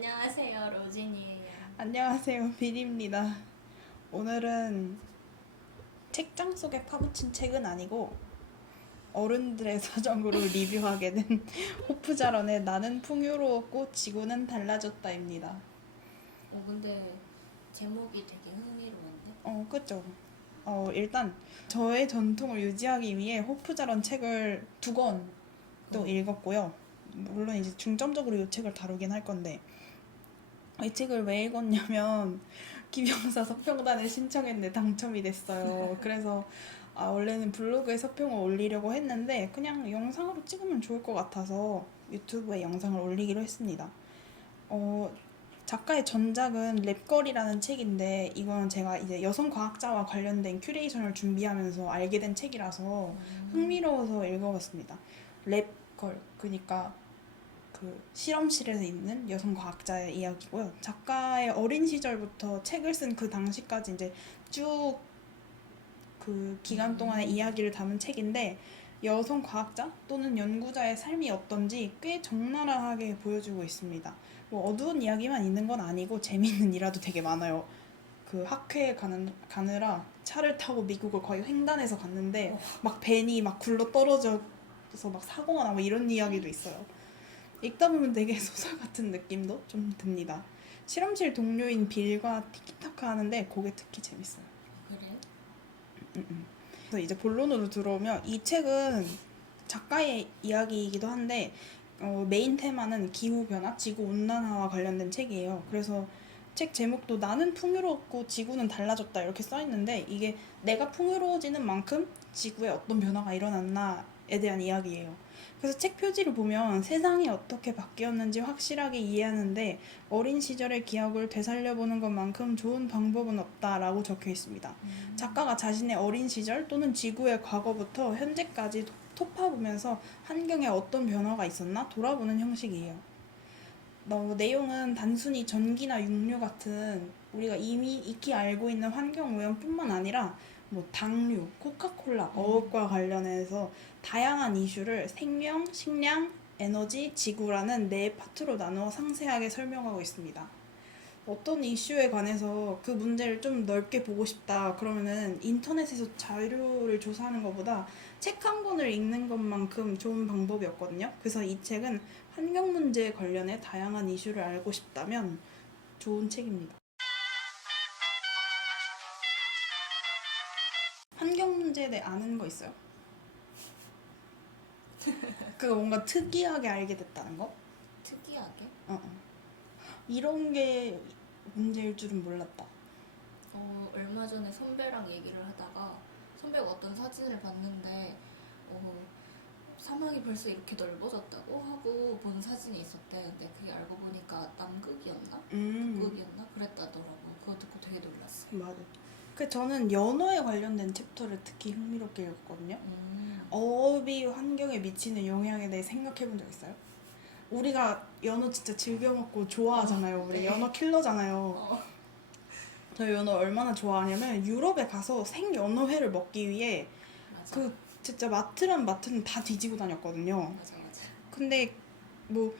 안녕하세요, 로진이에요. 안녕하세요, 비리입니다. 오늘은 책장 속에 파묻힌 책은 아니고 어른들의 사정으로 리뷰하게 된 호프자런의 나는 풍요로웠고 지구는 달라졌다입니다. 근데 제목이 되게 흥미로운데? 그죠? 일단 저의 전통을 유지하기 위해 호프자런 책을 두 권 또 읽었고요. 물론 이제 중점적으로 이 책을 다루긴 할 건데 이 책을 왜 읽었냐면 김영사 서평단에 신청했는데 당첨이 됐어요. 그래서 원래는 블로그에 서평을 올리려고 했는데 그냥 영상으로 찍으면 좋을 것 같아서 유튜브에 영상을 올리기로 했습니다. 어, 작가의 전작은 랩걸이라는 책인데 이건 제가 이제 여성 과학자와 관련된 큐레이션을 준비하면서 알게 된 책이라서 흥미로워서 읽어봤습니다. 랩걸, 그러니까 그 실험실에서 있는 여성 과학자의 이야기고요. 작가의 어린 시절부터 책을 쓴 그 당시까지 이제 쭉 그 기간 동안의 이야기를 담은 책인데 여성 과학자 또는 연구자의 삶이 어떤지 꽤 적나라하게 보여주고 있습니다. 뭐 어두운 이야기만 있는 건 아니고 재미있는 일화도 되게 많아요. 그 학회에 가느라 차를 타고 미국을 거의 횡단해서 갔는데 막 벤이 막 굴러 떨어져서 막 사고가 나고 이런 이야기도 있어요. 읽다 보면 되게 소설 같은 느낌도 좀 듭니다. 실험실 동료인 빌과 티키타카 하는데 그게 특히 재밌어요. 그래? 그래서 이제 본론으로 들어오면 이 책은 작가의 이야기이기도 한데 메인 테마는 기후변화, 지구온난화와 관련된 책이에요. 그래서 책 제목도 나는 풍요롭고 지구는 달라졌다 이렇게 써있는데 이게 내가 풍요로워지는 만큼 지구에 어떤 변화가 일어났나에 대한 이야기예요. 그래서 책 표지를 보면 세상이 어떻게 바뀌었는지 확실하게 이해하는데 어린 시절의 기억을 되살려보는 것만큼 좋은 방법은 없다라고 적혀 있습니다. 작가가 자신의 어린 시절 또는 지구의 과거부터 현재까지 톱파보면서 환경에 어떤 변화가 있었나 돌아보는 형식이에요. 내용은 단순히 전기나 육류 같은 우리가 이미 익히 알고 있는 환경 오염뿐만 아니라 뭐 당류, 코카콜라, 어업과 관련해서 다양한 이슈를 생명, 식량, 에너지, 지구라는 네 파트로 나누어 상세하게 설명하고 있습니다. 어떤 이슈에 관해서 그 문제를 좀 넓게 보고 싶다 그러면은 인터넷에서 자료를 조사하는 것보다 책 한 권을 읽는 것만큼 좋은 방법이었거든요. 그래서 이 책은 환경 문제에 관련해 다양한 이슈를 알고 싶다면 좋은 책입니다. 환경 문제에 대해 아는 거 있어요? 그거 뭔가 특이하게 알게 됐다는 거? 특이하게? 이런 게 문제일 줄은 몰랐다. 얼마 전에 선배랑 얘기를 하다가 선배가 어떤 사진을 봤는데 사막이 벌써 이렇게 넓어졌다고 하고 본 사진이 있었대. 근데 그게 알고 보니까 남극이었나? 북극이었나? 그랬다더라고. 그거 듣고 되게 놀랐어. 맞아. 저는 연어에 관련된 챕터를 특히 흥미롭게 읽었거든요. 어업이 환경에 미치는 영향에 대해 생각해 본 적 있어요? 우리가 연어 진짜 즐겨 먹고 좋아하잖아요. 우리 네. 연어 킬러잖아요. 저 연어 얼마나 좋아하냐면 유럽에 가서 생연어회를 먹기 위해 맞아. 그 진짜 마트란 마트는 다 뒤지고 다녔거든요. 맞아, 맞아. 근데 뭐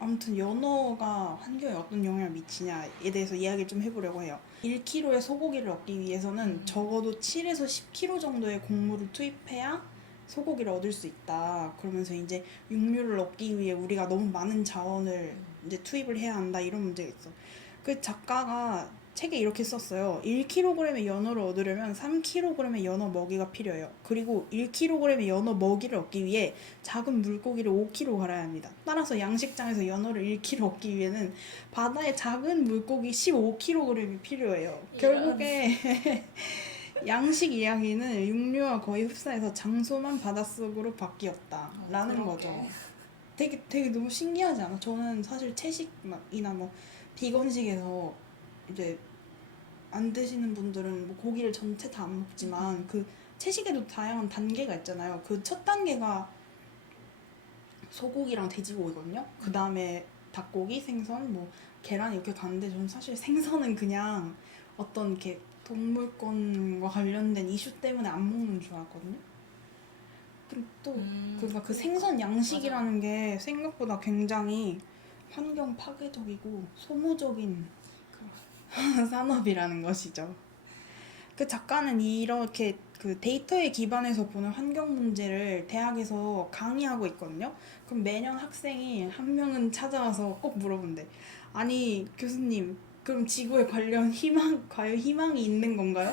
아무튼 연어가 환경에 어떤 영향을 미치냐에 대해서 이야기를 좀 해보려고 해요. 1kg의 소고기를 얻기 위해서는 적어도 7에서 10kg 정도의 곡물을 투입해야 소고기를 얻을 수 있다. 그러면서 이제 육류를 얻기 위해 우리가 너무 많은 자원을 이제 투입을 해야 한다. 이런 문제가 있어. 그 작가가 책에 이렇게 썼어요. 1kg의 연어를 얻으려면 3kg의 연어 먹이가 필요해요. 그리고 1kg의 연어 먹이를 얻기 위해 작은 물고기를 5kg 갈아야 합니다. 따라서 양식장에서 연어를 1kg 얻기 위해는 바다에 작은 물고기 15kg이 필요해요. 결국에 양식 이야기는 육류와 거의 흡사해서 장소만 바닷속으로 바뀌었다라는 거죠. 되게 너무 신기하지 않아? 저는 사실 채식이나 뭐 비건식에서 이제 안 드시는 분들은 뭐 고기를 전체 다 안 먹지만 그 채식에도 다양한 단계가 있잖아요. 그 첫 단계가 소고기랑 돼지고기거든요. 그 다음에 닭고기, 생선, 뭐 계란 이렇게 가는데 저는 사실 생선은 그냥 어떤 이렇게 동물권과 관련된 이슈 때문에 안 먹는 줄 알았거든요. 근데 또 그러니까 그 생선 양식이라는 게 생각보다 굉장히 환경 파괴적이고 소모적인 산업이라는 것이죠. 그 작가는 이렇게 그 데이터에 기반해서 보는 환경 문제를 대학에서 강의하고 있거든요. 그럼 매년 학생이 한 명은 찾아와서 꼭 물어본대. 아니 교수님, 그럼 지구에 과연 희망이 있는 건가요?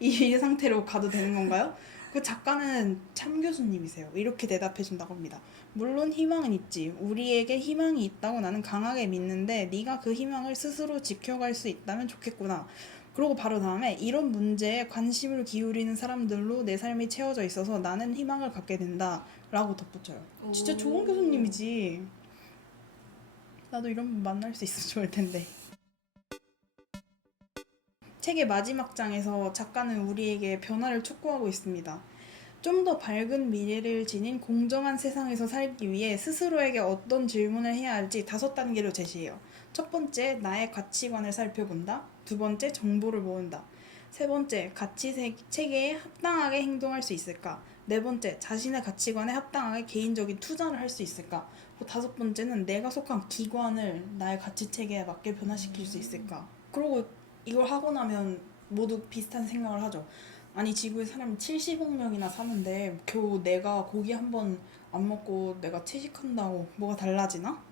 이 상태로 가도 되는 건가요? 그 작가는 참 교수님이세요. 이렇게 대답해 준다고 합니다. 물론 희망은 있지. 우리에게 희망이 있다고 나는 강하게 믿는데 네가 그 희망을 스스로 지켜갈 수 있다면 좋겠구나. 그리고 바로 다음에 이런 문제에 관심을 기울이는 사람들로 내 삶이 채워져 있어서 나는 희망을 갖게 된다 라고 덧붙여요. 진짜 좋은 교수님이지. 나도 이런 분 만날 수 있으면 좋을 텐데. 책의 마지막 장에서 작가는 우리에게 변화를 촉구하고 있습니다. 좀 더 밝은 미래를 지닌 공정한 세상에서 살기 위해 스스로에게 어떤 질문을 해야 할지 5단계로 제시해요. 첫 번째, 나의 가치관을 살펴본다. 두 번째, 정보를 모은다. 세 번째, 가치 체계에 합당하게 행동할 수 있을까? 네 번째, 자신의 가치관에 합당하게 개인적인 투자를 할 수 있을까? 다섯 번째는 내가 속한 기관을 나의 가치 체계에 맞게 변화시킬 수 있을까? 그리고 이걸 하고 나면 모두 비슷한 생각을 하죠. 아니 지구에 사람이 70억 명이나 사는데 겨우 내가 고기 한 번 안 먹고 내가 채식한다고 뭐가 달라지나?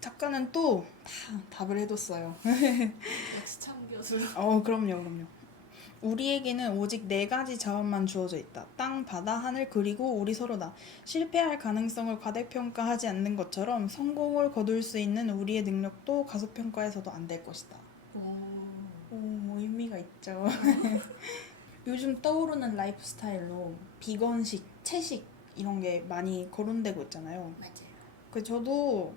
작가는 또 다 답을 해뒀어요. 역시 참 교수. 그럼요. 우리에게는 오직 4가지 자원만 주어져 있다. 땅, 바다, 하늘, 그리고 우리 서로다. 실패할 가능성을 과대평가하지 않는 것처럼 성공을 거둘 수 있는 우리의 능력도 과소평가해서도 안 될 것이다. 오, 의미가 있죠. 요즘 떠오르는 라이프스타일로 비건식, 채식 이런 게 많이 거론되고 있잖아요. 맞아요. 그 저도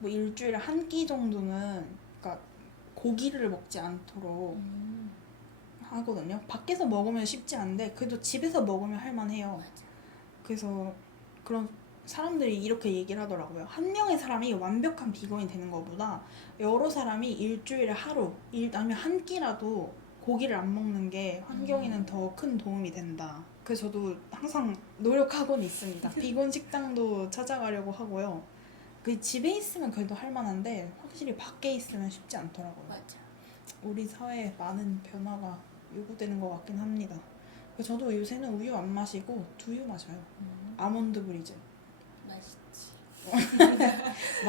뭐 일주일에 한 끼 정도는 그러니까 고기를 먹지 않도록 하거든요. 밖에서 먹으면 쉽지 않은데 그래도 집에서 먹으면 할만해요. 맞아. 그래서 그런 사람들이 이렇게 얘기를 하더라고요. 한 명의 사람이 완벽한 비건이 되는 것보다 여러 사람이 일주일에 하루 아니면 한 끼라도 고기를 안 먹는 게 환경에는 더 큰 도움이 된다. 그래서 저도 항상 노력하고는 있습니다. 비건 식당도 찾아가려고 하고요. 그 집에 있으면 그래도 할만한데 확실히 밖에 있으면 쉽지 않더라고요. 맞아. 우리 사회에 많은 변화가 요구되는 것 같긴 합니다. 그래서 저도 요새는 우유 안 마시고 두유 마셔요. 아몬드 브리즈. 맛있지.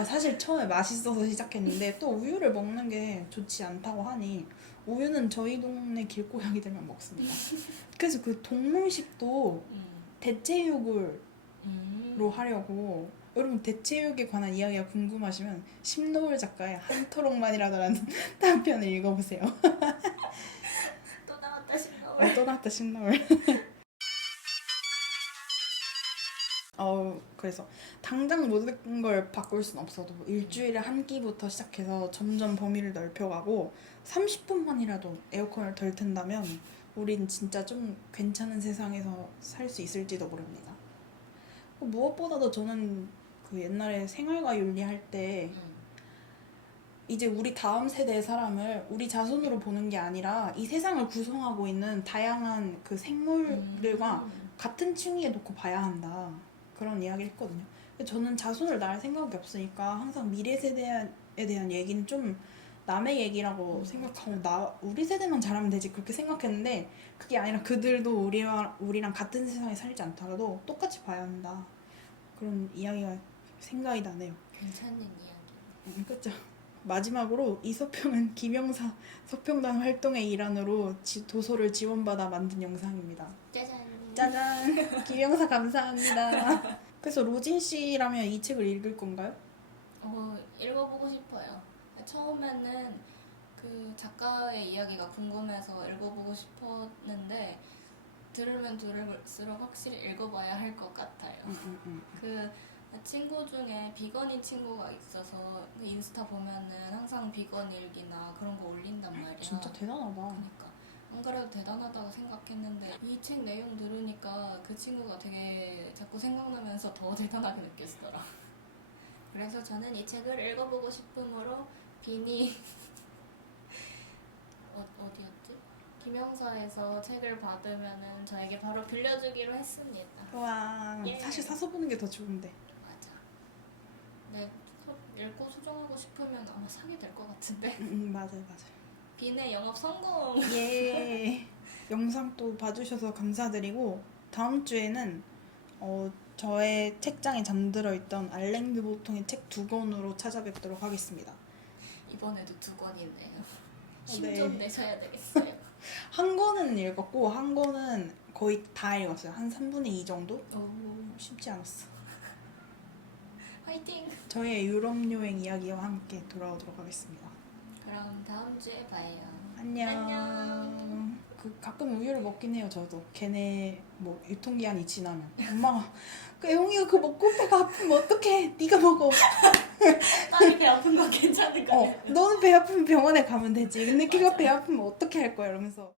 사실 처음에 맛있어서 시작했는데 또 우유를 먹는 게 좋지 않다고 하니 우유는 저희 동네 길고양이들만 먹습니다. 그래서 그 동물식도 대체육으로 하려고. 여러분 대체육에 관한 이야기가 궁금하시면 심노을 작가의 한 토록만이라는 단편을 읽어보세요. 또 나왔다 싶어. 또 나왔다 심노을. 그래서 당장 모든 걸 바꿀 순 없어도 일주일에 한 끼부터 시작해서 점점 범위를 넓혀가고 30분만이라도 에어컨을 덜 튼다면 우린 진짜 좀 괜찮은 세상에서 살 수 있을지도 모릅니다. 무엇보다도 저는 그 옛날에 생활과 윤리 할 때 이제 우리 다음 세대의 사람을 우리 자손으로 보는 게 아니라 이 세상을 구성하고 있는 다양한 그 생물들과 같은 층위에 놓고 봐야 한다. 그런 이야기를 했거든요. 근데 저는 자손을 낳을 생각이 없으니까 항상 미래 세대에 대한 얘기는 좀 남의 얘기라고 생각하고 우리 세대만 잘하면 되지 그렇게 생각했는데 그게 아니라 그들도 우리랑 같은 세상에 살지 않더라도 똑같이 봐야 한다. 그런 이야기가 생각이 나네요. 괜찮은 이야기. 그렇죠. 마지막으로 이서평은 김영사 서평단 활동의 일환으로 도서를 지원받아 만든 영상입니다. 짜잔. 김영사 감사합니다. 그래서 로진 씨라면 이 책을 읽을 건가요? 읽어보고 싶어요. 처음에는 그 작가의 이야기가 궁금해서 읽어보고 싶었는데 들으면 들을수록 확실히 읽어봐야 할 것 같아요. 그 친구 중에 비건인 친구가 있어서 인스타 보면은 항상 비건 일기나 그런 거 올린단 말이야. 진짜 대단하다. 그러니까 안 그래도 대단하다고 생각했는데 이 책 내용 들으니까 그 친구가 되게 자꾸 생각나면서 더 대단하게 느껴지더라. 그래서 저는 이 책을 읽어보고 싶으므로 비니 어디였지? 김영사에서 책을 받으면은 저에게 바로 빌려주기로 했습니다. 와, 예. 사실 사서 보는 게 더 좋은데. 맞아. 네, 읽고 소장하고 싶으면 아마 사게 될 것 같은데. 맞아요. 비네 영업 성공. 예. 영상 또 봐주셔서 감사드리고 다음 주에는 저의 책장에 잠들어 있던 알랭 드보통의 책 2권으로 찾아뵙도록 하겠습니다. 이번에도 2권이네요. 네. 힘 좀 내셔야 되겠어요. 한 권은 읽었고 한 권은 거의 다 읽었어요. 한 3분의 2 정도? 오, 쉽지 않았어. 화이팅! 저의 유럽 여행 이야기와 함께 돌아오도록 하겠습니다. 그럼 다음 주에 봐요. 안녕. 가끔 우유를 먹긴 해요. 저도 걔네 뭐 유통기한이 지나면 엄마가 애용이가 그거 먹고 배가 아프면 어떡해? 네가 먹어. 딸이 배 아픈 건 괜찮을까요? 너는 배 아프면 병원에 가면 되지. 근데 걔가 배 아프면 어떻게 할 거야? 이러면서